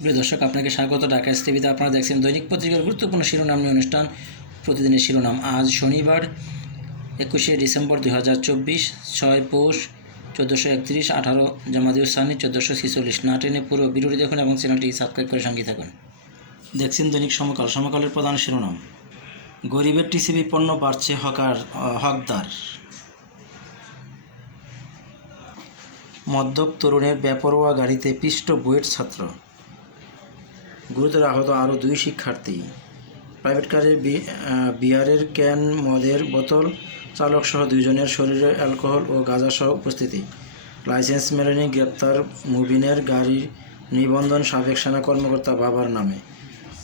প্রিয় দর্শক, আপনাকে স্বাগত। ঢাকা টিভিতে আপনারা দেখছেন দৈনিক পত্রিকার গুরুত্বপূর্ণ শিরোনাম নিয়ে অনুষ্ঠান। প্রতিদিনের শিরোনাম, আজ শনিবার, একুশে ডিসেম্বর দুই হাজার চব্বিশ, ছয় পৌষ, চোদ্দোশো একত্রিশ, আঠারো জামাদিউস সানি চোদ্দোশো ছেচল্লিশ। না পুরো বিরোধী দেখুন এবং চ্যানেলটি সাবস্ক্রাইব করে সঙ্গে থাকুন। দেখছেন দৈনিক সমকাল। সমকালের প্রধান শিরোনাম, গরিবের টিসিবি পণ্য বাড়ছে হকার হকদার। মদ্যপ তরুণের বেপরোয়া গাড়িতে পিষ্ট বুয়েট ছাত্র। গুরুতর আহত আরও দুই শিক্ষার্থী। প্রাইভেট কারে বিয়ারের ক্যান, মদের বোতল চালকসহ দুইজনের শরীরে অ্যালকোহল ও গাঁজাসহ উপস্থিতি। লাইসেন্স মেলেনি গ্রেপ্তার মুবিনের গাড়ির নিবন্ধন সাবেক সেনা কর্মকর্তা বাবার নামে।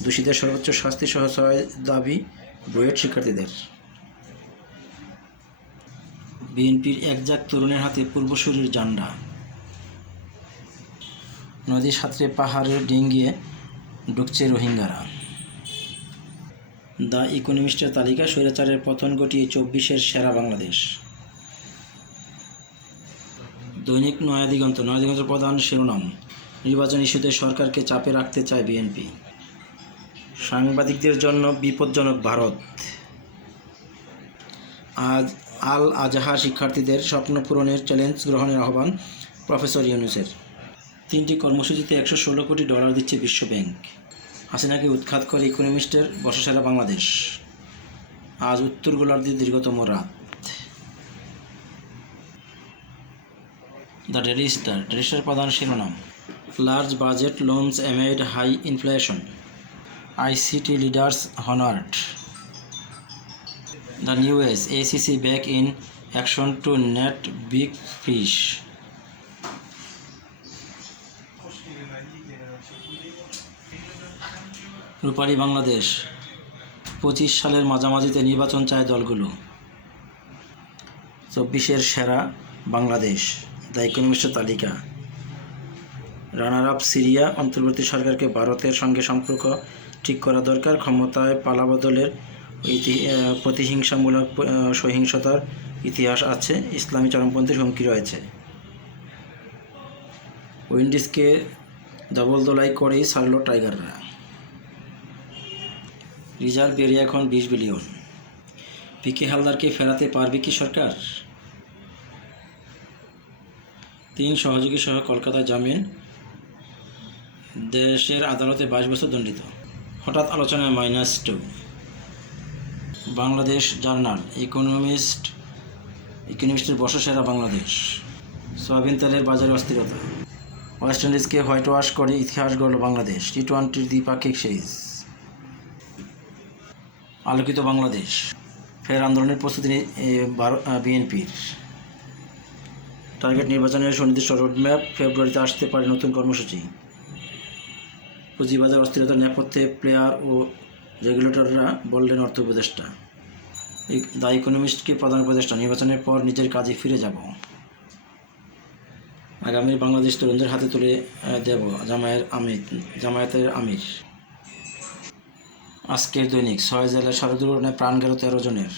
দোষীদের সর্বোচ্চ শাস্তি সহ ছয় দাবি বুয়েট শিক্ষার্থীদের। বিএনপির একজাক তরুণের হাতে পূর্বসূরির জান্ডা। নদী সাঁতরে পাহাড়ে ডিঙ্গিয়ে ঢুকছে রোহিঙ্গারা। দ্য ইকোনমিস্টের তালিকা স্বৈরাচারের পতন ঘটিয়ে চব্বিশের সেরা বাংলাদেশ। দৈনিক নয়াদিগন্ত নয়াদিগন্তের প্রধান শিরোনাম, নির্বাচন ইস্যুতে সরকারকে চাপে রাখতে চায় বিএনপি। সাংবাদিকদের জন্য বিপজ্জনক ভারত। আজ আল আজাহার শিক্ষার্থীদের স্বপ্ন পূরণের চ্যালেঞ্জ গ্রহণের আহ্বান প্রফেসর ইউনুসের। তিনটি কর্মসূচিতে একশো ষোলো কোটি ডলার দিচ্ছে বিশ্বব্যাংক হাসিনাকে উৎখাত করে ইকোনমিস্টের বর্ষসেরা বাংলাদেশ। আজ উত্তর গোলার্ধের দীর্ঘতম রাত। The Daily Star. Daily Star প্রধান শিরোনাম, large budget loans amid high inflation. ICT leaders honoured the new age ACC back in action to net big fish. Rupali Bangladesh, পঁচিশ সালের মাঝামাঝিতে নির্বাচন চায় দলগুলো। চব্বিশের সেরা বাংলাদেশ, দ্য ইকোনমিস্টের তালিকা। রানার আপ সিরিয়া অন্তর্বর্তী সরকারকে ভারতের সঙ্গে সম্পর্ক ঠিক করা দরকার, ক্ষমতায় পালাবদলের প্রতিহিংসামূলক সহিংসতার ইতিহাস আছে, ইসলামী চরমপন্থীর হুমকি রয়েছে। উইন্ডিজকে ডবল দোলাই করেই ছাড়ল টাইগাররা। রিজার্ভ বেরিয়ে এখন বিশ বিলিয়ন। পিকে হালদারকে ফেরাতে পারবে কি সরকার? তিন সহযোগী সহ কলকাতায় জামিন, দেশের আদালতে বাইশ বছর দণ্ডিত। হঠাৎ আলোচনায় minus two. Bangladesh Journal, Economist, ইকোনমিস্টের বর্ষসেরা বাংলাদেশ। সয়াবিন তেলের বাজারে অস্থিরতা। ওয়েস্ট ইন্ডিজকে হোয়াইট ওয়াশ করে ইতিহাস গড়ল বাংলাদেশ। টি টোয়েন্টির দ্বিপাক্ষিক সিরিজ। আলোকিত বাংলাদেশ। ফের আন্দোলনের প্রস্তুতি বিএনপির। টার্গেট নির্বাচনের সুনির্দিষ্ট রোডম্যাপ ফেব্রুয়ারিতে আসতে পারে নতুন কর্মসূচি। পুঁজিবাজার অস্থিরতার নেপথ্যে প্লেয়ার ও রেগুলেটররা বললেন অর্থ উপদেষ্টা। দ্য ইকোনমিস্টকে প্রধান উপদেষ্টা। নির্বাচনের পর নিজের কাজে ফিরে যাব। আগামী বাংলাদেশ তরুণদের হাতে তুলে দেব জামায়ের আমির, জামায়াতের আমির। আজকের দৈনিক ছয় জেলায় সড়ক দুর্ঘটনায় প্রাণ গেল তেরো জনের।